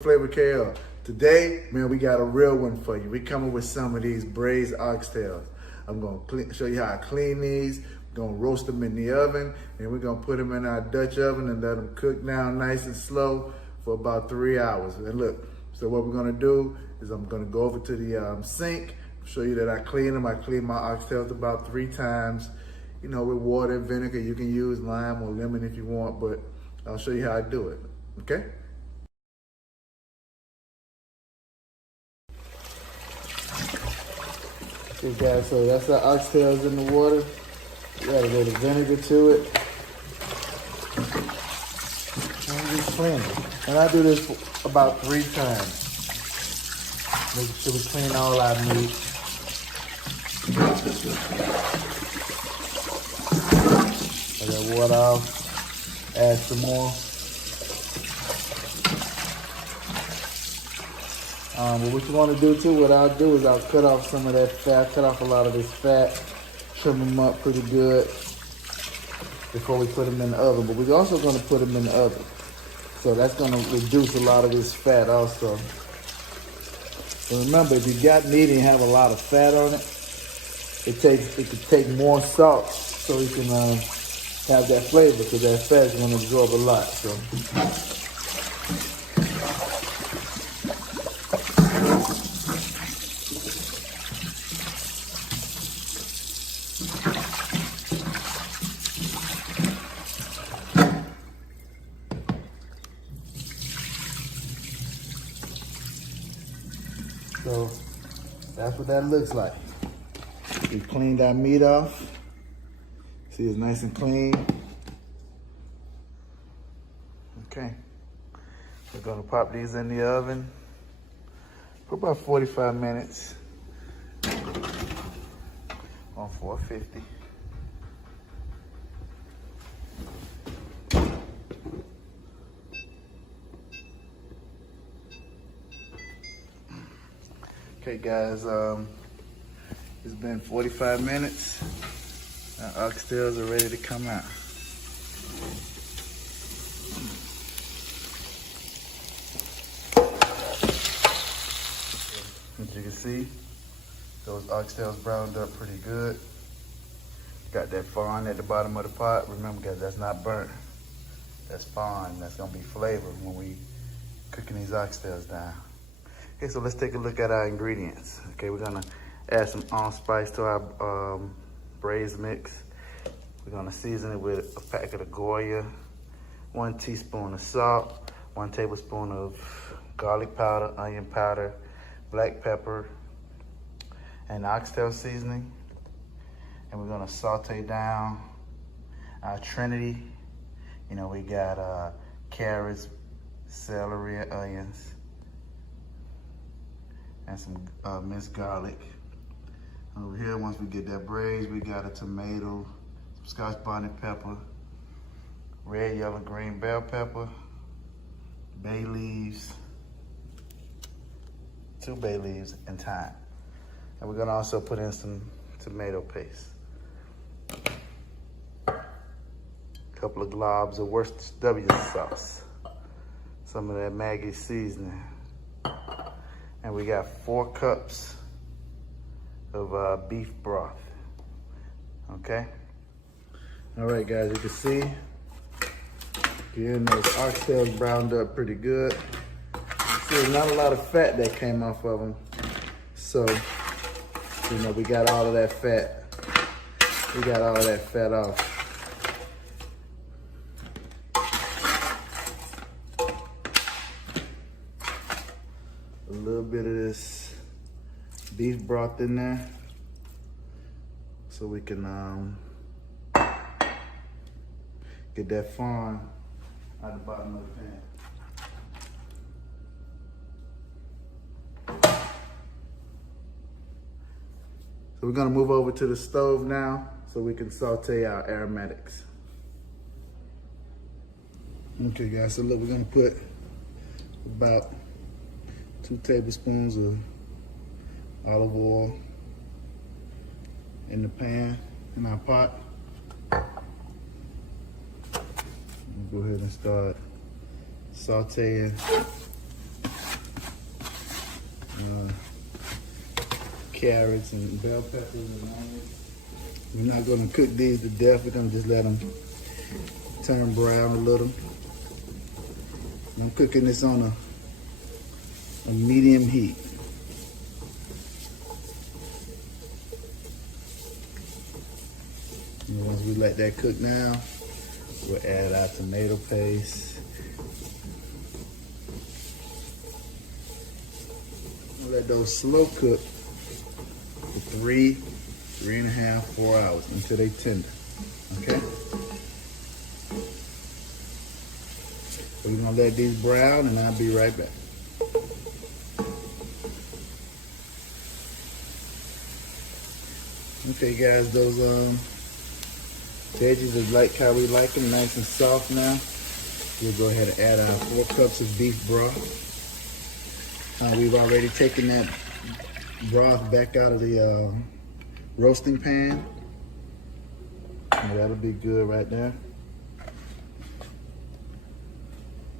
Flavor KL. Today, man, we got a real one for you. We coming with some of these braised oxtails. I'm gonna show you how I clean these. We're gonna roast them in the oven, and we're gonna put them in our Dutch oven and let them cook down nice and slow for about 3 hours. And look, so what we're gonna do is I'm gonna go over to the sink, show you that I clean them. I clean my oxtails about 3 times, you know, with water and vinegar. You can use lime or lemon if you want, but I'll show you how I do it, okay? Okay guys, so that's our oxtails in the water. You add a little vinegar to it. And just clean it. And I do this about 3 times. Making sure we clean all our meat. Let that water off. Add some more. But what you want to do too, what I'll do is I'll cut off some of that fat, cut off a lot of this fat, trim them up pretty good before we put them in the oven. But we're also going to put them in the oven. So that's going to reduce a lot of this fat also. So remember, if you got meat and you have a lot of fat on it, it could take more salt so you can have that flavor, because that fat is going to absorb a lot. So. So that's what that looks like. We cleaned our meat off. See, it's nice and clean. Okay. We're gonna pop these in the oven for about 45 minutes on 450. Okay guys, it's been 45 minutes. Our oxtails are ready to come out. As you can see, those oxtails browned up pretty good. Got that fawn at the bottom of the pot. Remember guys, that's not burnt. That's fawn. That's gonna be flavor when we cooking these oxtails down. Okay, so let's take a look at our ingredients. Okay, we're gonna add some allspice to our braised mix. We're gonna season it with a packet of Goya, 1 teaspoon of salt, 1 tablespoon of garlic powder, onion powder, black pepper, and oxtail seasoning. And we're gonna saute down our Trinity. You know, we got carrots, celery, and onions, and some minced garlic. Over here, once we get that braised, we got a tomato, some scotch bonnet pepper, red, yellow, green bell pepper, bay leaves, 2 bay leaves, and thyme. And we're gonna also put in some tomato paste. A couple of globs of Worcestershire sauce, some of that Maggi seasoning. And we got 4 cups of beef broth, okay? All right, guys, you can see, again, those oxtails browned up pretty good. You see, there's not a lot of fat that came off of them. So, you know, we got all of that fat. We got all of that fat off. A little bit of this beef broth in there so we can get that fawn out the bottom of the pan. So we're gonna move over to the stove now so we can saute our aromatics. Okay guys, so look, we're gonna put about 2 tablespoons of olive oil in the pan, in our pot. We'll go ahead and start sauteing carrots and bell peppers and onions. We're not gonna cook these to death. We're gonna just let them turn brown a little. I'm cooking this on a medium heat. And once we let that cook now, we'll add our tomato paste. We'll let those slow cook for 3.5, 4 hours until they tender, okay? So we're gonna let these brown and I'll be right back. Okay guys, those veggies are like how we like them, nice and soft now. We'll go ahead and add our 4 cups of beef broth. We've already taken that broth back out of the roasting pan. That'll be good right there.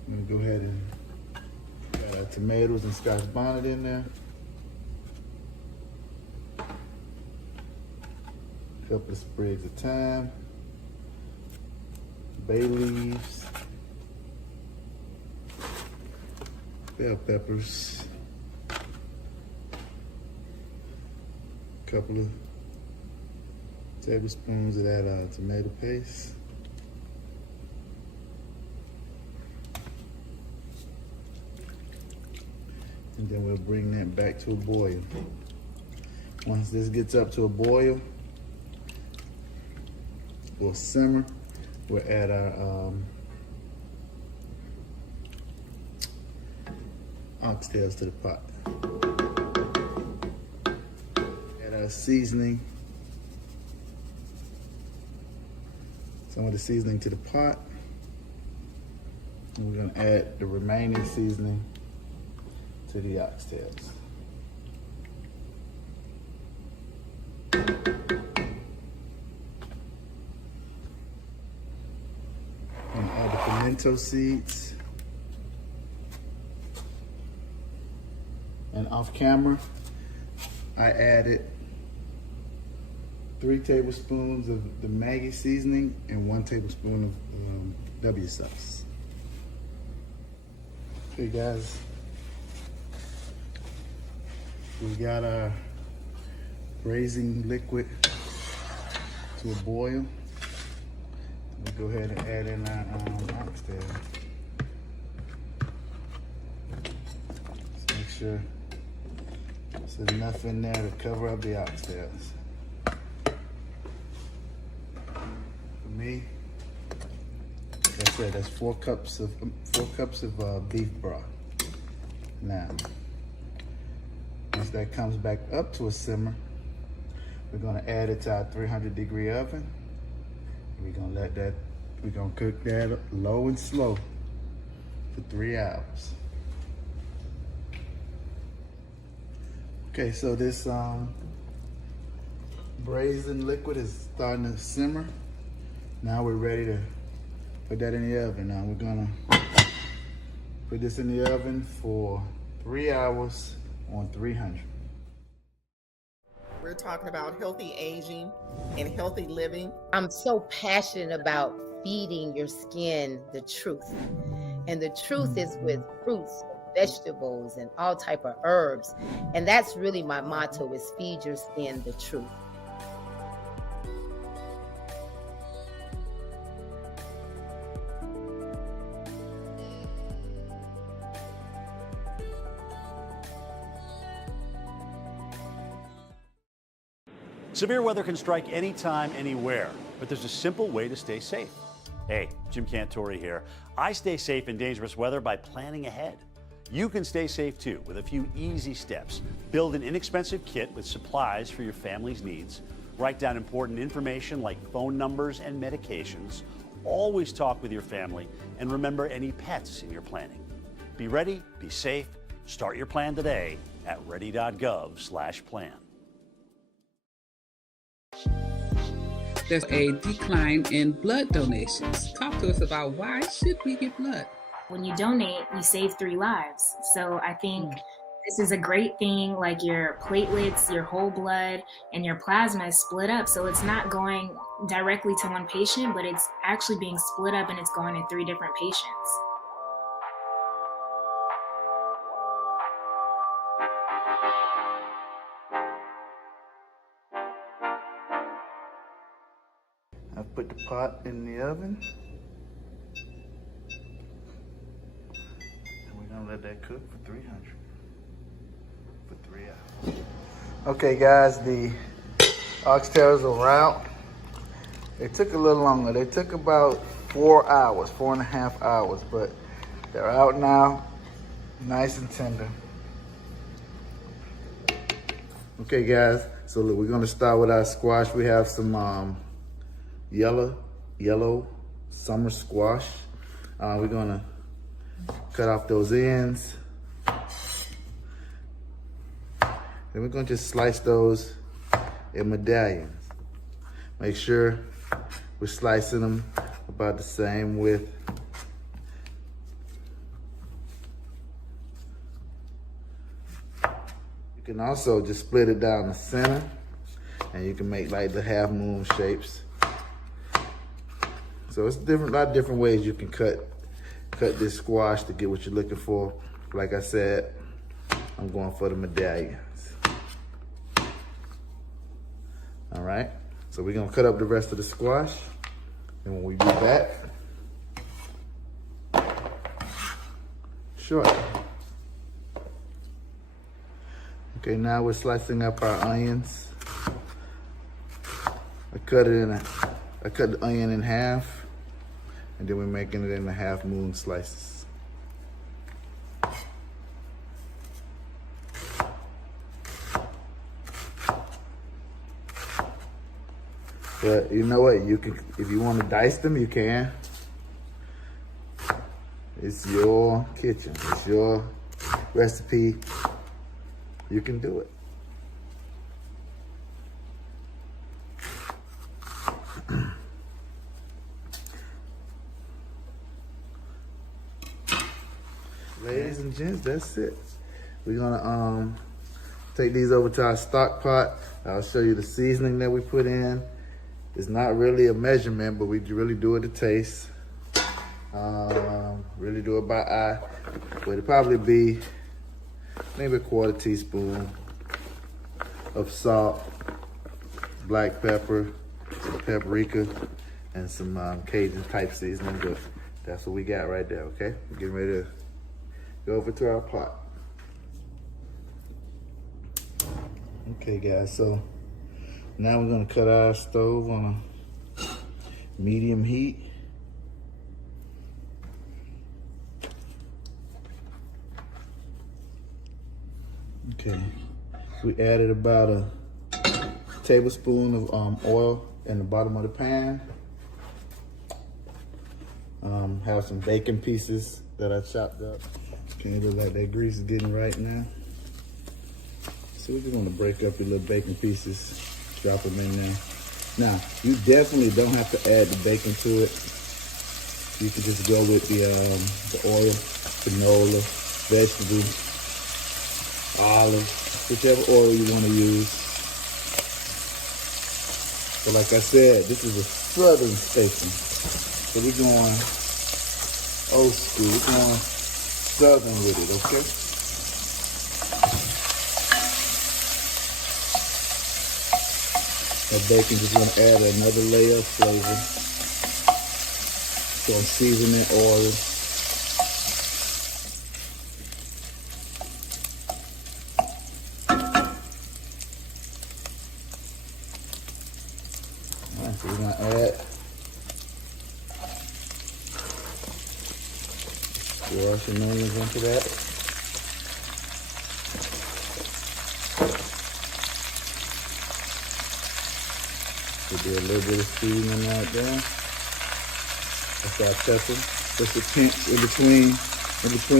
I'm gonna go ahead and add our tomatoes and scotch bonnet in there. A couple of sprigs of thyme, bay leaves, bell peppers, a couple of tablespoons of that tomato paste. And then we'll bring that back to a boil. Once this gets up to a boil, we'll simmer. We'll add our oxtails to the pot. Add our seasoning. Some of the seasoning to the pot. And we're gonna add the remaining seasoning to the oxtails. And add the pimento seeds. And off camera, I added 3 tablespoons of the Maggi seasoning and 1 tablespoon of W sauce. Okay guys, we got our braising liquid to a boil. We'll go ahead and add in our oxtail. Just make sure there's enough in there to cover up the oxtails. For me, like I said, that's 4 cups of beef broth. Now, once that comes back up to a simmer, we're gonna add it to our 300-degree oven. We're gonna cook that low and slow for 3 hours. Okay, so this braising liquid is starting to simmer. Now we're ready to put that in the oven. Now we're gonna put this in the oven for 3 hours on 300. We're talking about healthy aging and healthy living. I'm so passionate about feeding your skin the truth. And the truth is with fruits, vegetables, and all type of herbs. And that's really my motto, is feed your skin the truth. Severe weather can strike anytime, anywhere, but there's a simple way to stay safe. Hey, Jim Cantore here. I stay safe in dangerous weather by planning ahead. You can stay safe too with a few easy steps. Build an inexpensive kit with supplies for your family's needs. Write down important information like phone numbers and medications. Always talk with your family and remember any pets in your planning. Be ready, be safe. Start your plan today at ready.gov/plan. There's a decline in blood donations. Talk to us about why should we give blood? When you donate, you save 3 lives. So I think this is a great thing. Like your platelets, your whole blood, and your plasma is split up. So it's not going directly to one patient, but it's actually being split up and it's going to 3 different patients. I put the pot in the oven. And we're gonna let that cook for 300 for 3 hours. Okay guys, the oxtails are out. They took a little longer. They took about 4 hours, 4.5 hours, but they're out now, nice and tender. Okay guys, so look, we're gonna start with our squash. We have some yellow summer squash. We're gonna cut off those ends. Then we're gonna just slice those in medallions. Make sure we're slicing them about the same width. You can also just split it down the center and you can make like the half moon shapes. So it's a lot of different ways you can cut this squash to get what you're looking for. Like I said, I'm going for the medallions. All right, so we're gonna cut up the rest of the squash, and when we be back, short. Okay, now we're slicing up our onions. I cut the onion in half, and then we're making it into half moon slices. But you know what? You can, if you want to dice them, you can. It's your kitchen. It's your recipe. You can do it. Ladies and gents, that's it. We're gonna take these over to our stock pot. I'll show you the seasoning that we put in. It's not really a measurement, but we really do it to taste. Really do it by eye. But it'll probably be maybe 1/4 teaspoon of salt, black pepper, some paprika, and some Cajun type seasoning. But that's what we got right there, okay? We're getting ready to go over to our pot. Okay guys, so now we're gonna cut our stove on a medium heat. Okay, we added about a tablespoon of oil in the bottom of the pan. Have some bacon pieces that I chopped up. Okay, it looks like that grease is getting right now. So we're just gonna break up the little bacon pieces, drop them in there. Now, you definitely don't have to add the bacon to it. You can just go with the oil, canola, vegetable, olive, whichever oil you want to use. But like I said, this is a southern station. So we're going old school, we're going southern with it, okay? That bacon just gonna add another layer of flavor. So I'm seasoning oil. Alright, so we're gonna add squash and onions into that. We'll do a little bit of seasoning right there. That's our pepper. Just a pinch in between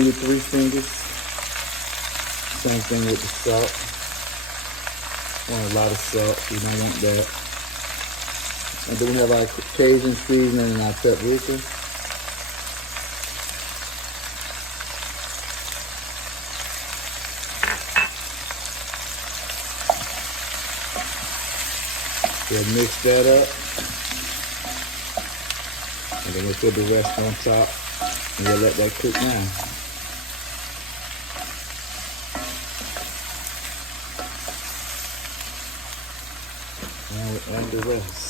the 3 fingers. Same thing with the salt. Want a lot of salt, you don't want that. And then we have our Cajun seasoning and our paprika. We'll mix that up. And then we'll put the rest on top. And we'll let that cook down. Now we'll add the rest.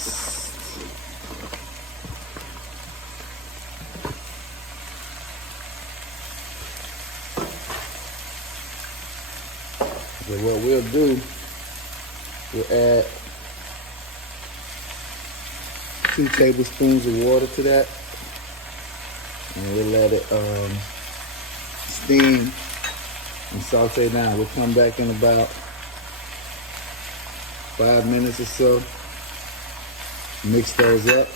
So what we'll do, we'll add 2 tablespoons of water to that, and we'll let it steam and saute down. We'll come back in about 5 minutes or so, mix those up,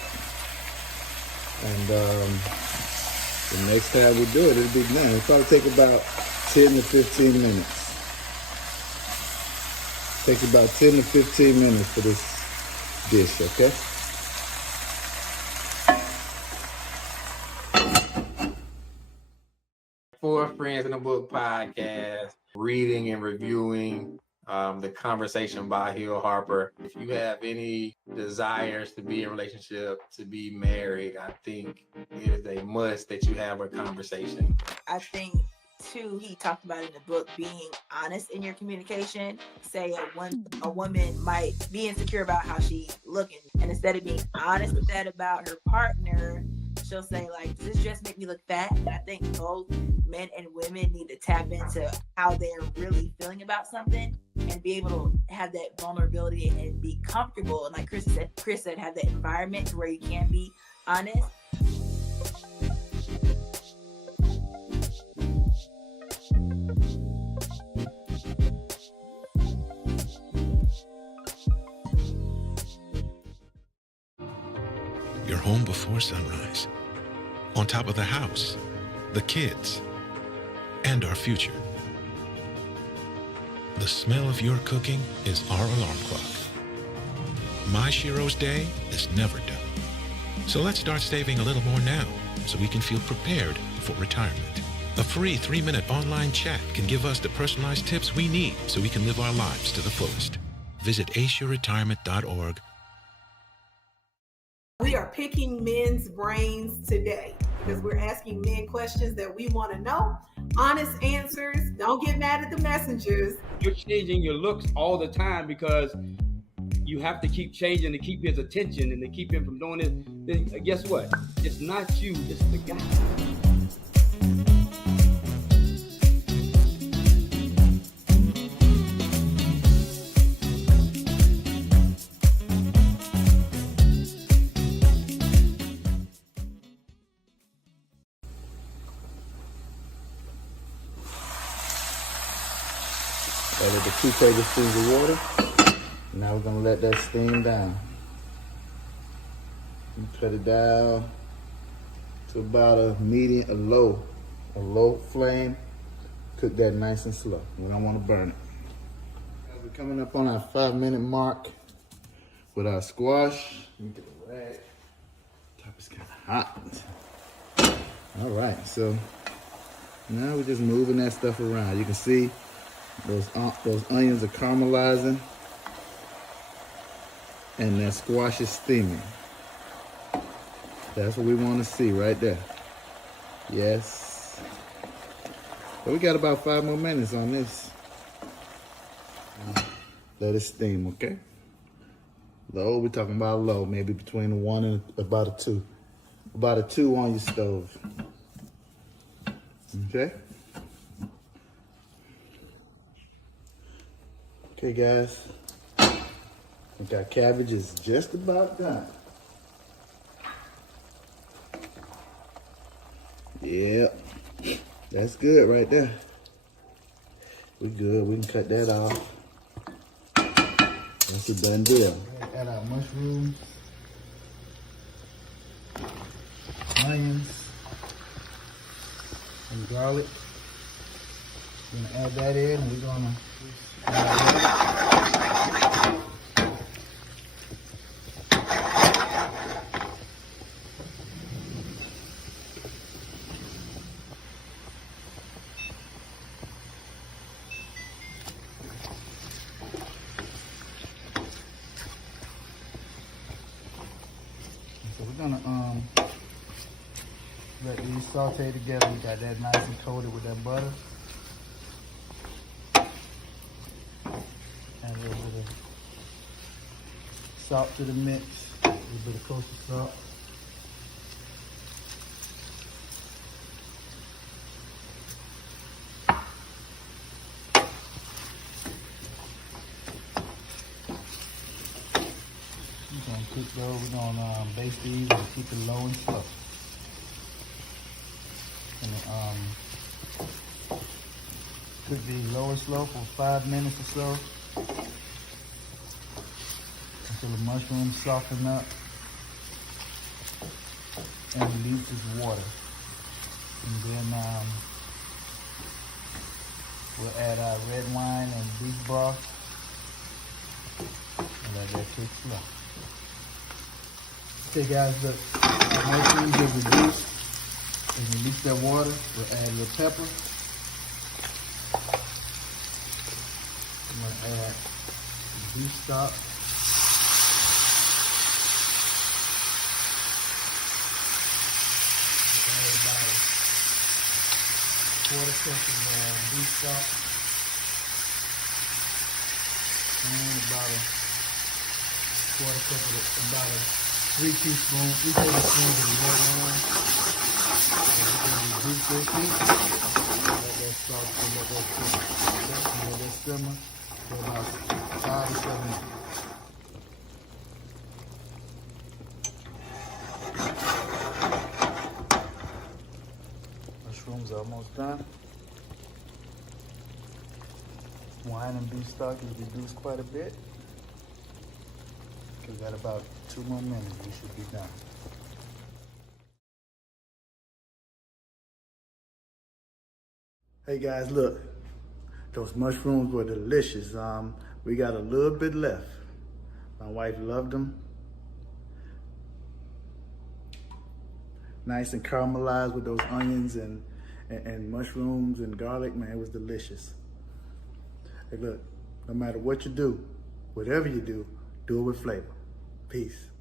and the next time we do it, it'll be done. It'll probably take about 10 to 15 minutes. Takes about 10 to 15 minutes for this dish, okay? For Friends in the Book podcast, reading and reviewing the Conversation by Hill Harper. If you have any desires to be in a relationship, to be married, I think it is a must that you have a conversation. I think too, he talked about in the book being honest in your communication. Say a woman might be insecure about how she's looking, and instead of being honest with that about her partner, she'll say like, does this dress make me look fat? And I think both men and women need to tap into how they're really feeling about something and be able to have that vulnerability and be comfortable. And like Chris said, have that environment where you can be honest. You're home before sunrise, on top of the house, the kids, and our future. The smell of your cooking is our alarm clock. My Shiro's day is never done. So let's start saving a little more now so we can feel prepared for retirement. A free 3-minute online chat can give us the personalized tips we need so we can live our lives to the fullest. Visit aceyourretirement.org. We are picking men's brains today because we're asking men questions that we want to know. Honest answers. Don't get mad at the messengers. You're changing your looks all the time because you have to keep changing to keep his attention and to keep him from doing it. Then guess what? It's not you, it's the guy. Added the 2 tablespoons of water. Now we're gonna let that steam down. You cut it down to about a medium, a low flame. Cook that nice and slow. We don't want to burn it. We're coming up on our 5-minute mark with our squash. Let me get the rag. Top is kind of hot. All right, so now we're just moving that stuff around. You can see those onions are caramelizing and that squash is steaming. That's what we want to see right there. Yes. But we got about 5 more minutes on this. Let it steam, okay? Low, we're talking about low, maybe between a 1 and about a 2. About a 2 on your stove. Okay? Okay, guys. I think our cabbage is just about done. Yep. That's good right there. We good. We can cut that off. That's a done deal. Add our mushrooms, onions, and garlic. We're gonna add that in, and we're gonna saute together. We got that nice and coated with that butter. Add a little bit of salt to the mix. A little bit of kosher salt. We're gonna cook those. We're gonna bake these and keep it low and slow. And cook these low and slow for 5 minutes or so until the mushrooms soften up and release this water. And then we'll add our red wine and beef broth and let that cook slow. Okay guys, look, the mushrooms are reduced and release that water. We'll add a little pepper. I'm gonna add beef stock. Add about a quarter cup of beef stock. And about a quarter cup of, about a 3 tablespoons of red wine. We're gonna reduce this heat. Let that salt and let that simmer. Okay? Let that simmer for about 5 to 7 minutes. Mushrooms are almost done. Wine and beef stock is reduced quite a bit. We got about 2 more minutes, we should be done. Hey guys, look, those mushrooms were delicious. We got a little bit left. My wife loved them. Nice and caramelized with those onions and mushrooms and garlic, man, it was delicious. Hey look, no matter what you do, whatever you do it with flavor. Peace.